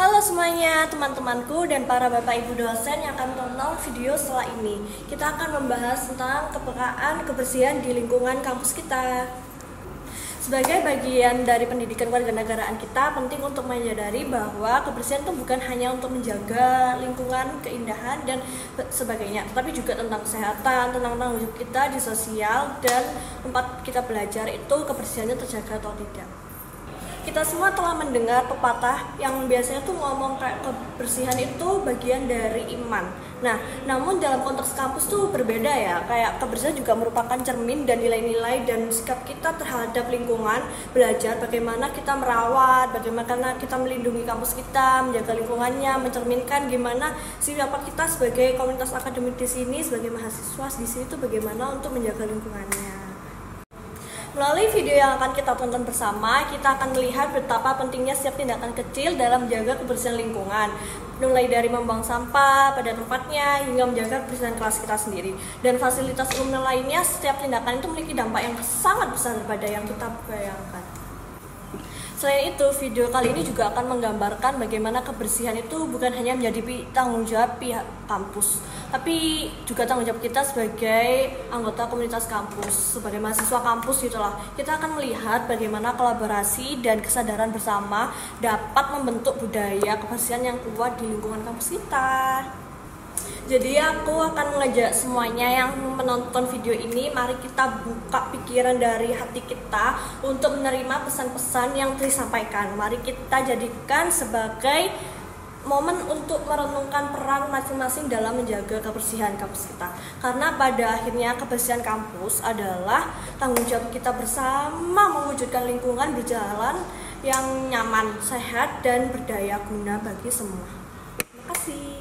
Halo semuanya, teman-temanku dan para bapak ibu dosen yang akan menonton video setelah ini. Kita akan membahas tentang kepekaan kebersihan di lingkungan kampus kita. Sebagai bagian dari pendidikan warganegaraan kita, penting untuk menyadari bahwa kebersihan itu bukan hanya untuk menjaga lingkungan, keindahan, dan sebagainya, tetapi juga tentang kesehatan, tentang tanggung jawab kita di sosial, dan tempat kita belajar itu kebersihannya terjaga atau tidak. Kita semua telah mendengar pepatah yang biasanya tuh ngomong kayak kebersihan itu bagian dari iman. Nah, namun dalam konteks kampus tuh berbeda ya. Kayak kebersihan juga merupakan cermin dan nilai-nilai dan sikap kita terhadap lingkungan, belajar bagaimana kita merawat, bagaimana kita melindungi kampus kita, menjaga lingkungannya, mencerminkan gimana siapa kita sebagai komunitas akademik di sini, sebagai mahasiswa di sini tuh bagaimana untuk menjaga lingkungannya. Melalui video yang akan kita tonton bersama, kita akan melihat betapa pentingnya setiap tindakan kecil dalam menjaga kebersihan lingkungan, mulai dari membuang sampah pada tempatnya hingga menjaga kebersihan kelas kita sendiri dan fasilitas umum lainnya. Setiap tindakan itu memiliki dampak yang sangat besar daripada yang kita bayangkan. Selain itu, video kali ini juga akan menggambarkan bagaimana kebersihan itu bukan hanya menjadi tanggung jawab pihak kampus, tapi juga tanggung jawab kita sebagai anggota komunitas kampus, sebagai mahasiswa kampus gitulah. Kita akan melihat bagaimana kolaborasi dan kesadaran bersama dapat membentuk budaya kebersihan yang kuat di lingkungan kampus kita. Jadi aku akan mengajak semuanya yang menonton video ini, mari kita buka pikiran dari hati kita untuk menerima pesan-pesan yang disampaikan. Mari kita jadikan sebagai momen untuk merenungkan peran masing-masing dalam menjaga kebersihan kampus kita. Karena pada akhirnya kebersihan kampus adalah tanggung jawab kita bersama mewujudkan lingkungan berjalan yang nyaman, sehat, dan berdaya guna bagi semua. Terima kasih.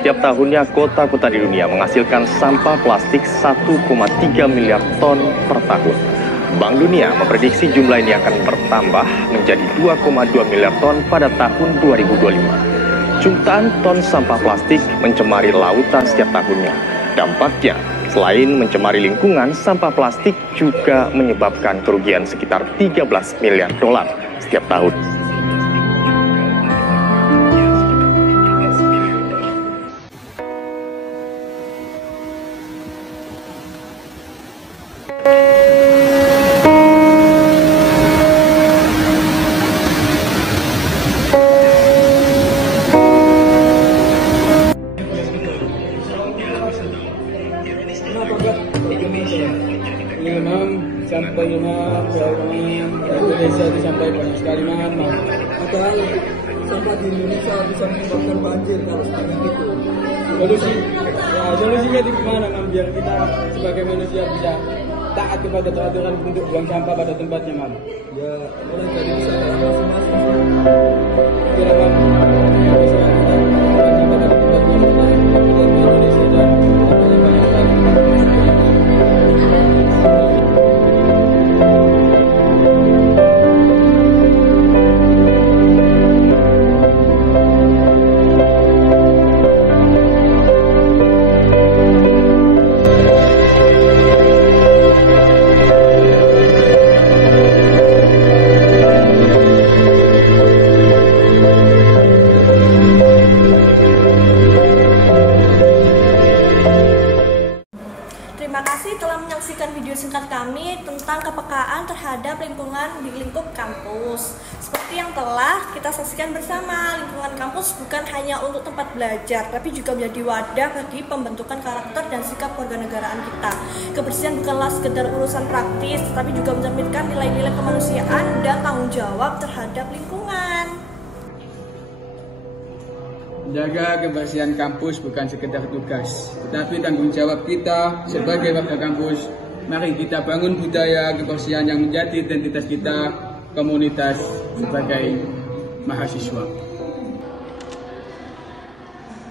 setiap tahunnya kota-kota di dunia menghasilkan sampah plastik 1,3 miliar ton per tahun. Bank Dunia memprediksi jumlah ini akan bertambah menjadi 2,2 miliar ton pada tahun 2025. Jutaan ton sampah plastik mencemari lautan setiap tahunnya. Dampaknya, selain mencemari lingkungan, sampah plastik juga menyebabkan kerugian sekitar 13 miliar dolar setiap tahun. Sampai Indonesia itu sampai banyak sekali nama. Padahal sampah di Indonesia bisa menyebabkan banjir kalau seperti itu. Solusinya di mana, Mam? Biar kita sebagai manusia bisa taat kepada peraturan untuk buang sampah pada tempatnya, Mam. Ya, mulai dari kesadaran masing-masing. Kira Mam, yang bisa kita buang sampah pada tempatnya di Indonesia dan banyak sekali. Terima kasih telah menyaksikan video singkat kami tentang kepekaan terhadap lingkungan di lingkup kampus. Seperti yang telah kita saksikan bersama, lingkungan kampus bukan hanya untuk tempat belajar, tapi juga menjadi wadah bagi pembentukan karakter dan sikap kewarganegaraan kita. Kebersihan bukanlah sekedar urusan praktis, tapi juga mencerminkan nilai-nilai kemanusiaan dan tanggung jawab terhadap lingkungan. Jaga kebersihan kampus bukan sekedar tugas, tetapi tanggung jawab kita sebagai warga kampus. Mari kita bangun budaya kebersihan yang menjadi identitas kita, komunitas sebagai mahasiswa.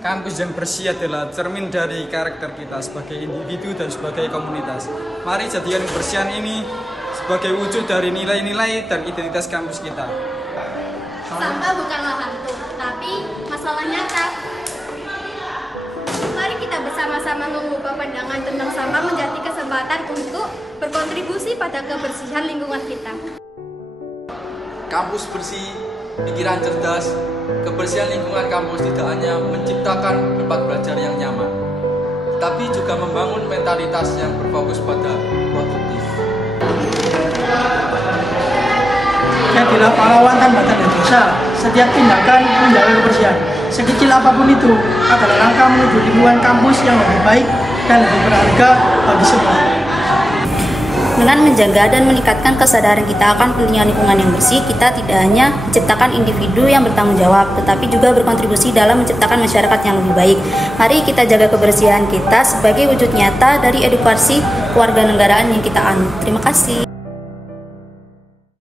Kampus yang bersih adalah cermin dari karakter kita sebagai individu dan sebagai komunitas. Mari jadikan kebersihan ini sebagai wujud dari nilai-nilai dan identitas kampus kita. Sampah bukanlah hantu, tapi masalah nyata. Mari kita bersama-sama mengubah pandangan tentang sampah menjadi kesempatan untuk berkontribusi pada kebersihan lingkungan kita. Kampus bersih, pikiran cerdas, kebersihan lingkungan kampus tidak hanya menciptakan tempat belajar yang nyaman, tapi juga membangun mentalitas yang berfokus pada produktif. Jadilah pahlawan tanpa tanda dosa. Setiap tindakan menjaga kebersihan, sekecil apapun itu, adalah langkah menuju lingkungan kampus yang lebih baik dan lebih berharga bagi semua. Dengan menjaga dan meningkatkan kesadaran kita akan pentingnya lingkungan yang bersih, kita tidak hanya menciptakan individu yang bertanggung jawab, tetapi juga berkontribusi dalam menciptakan masyarakat yang lebih baik. Mari kita jaga kebersihan kita sebagai wujud nyata dari edukasi kewarganegaraan yang kita anut. Terima kasih.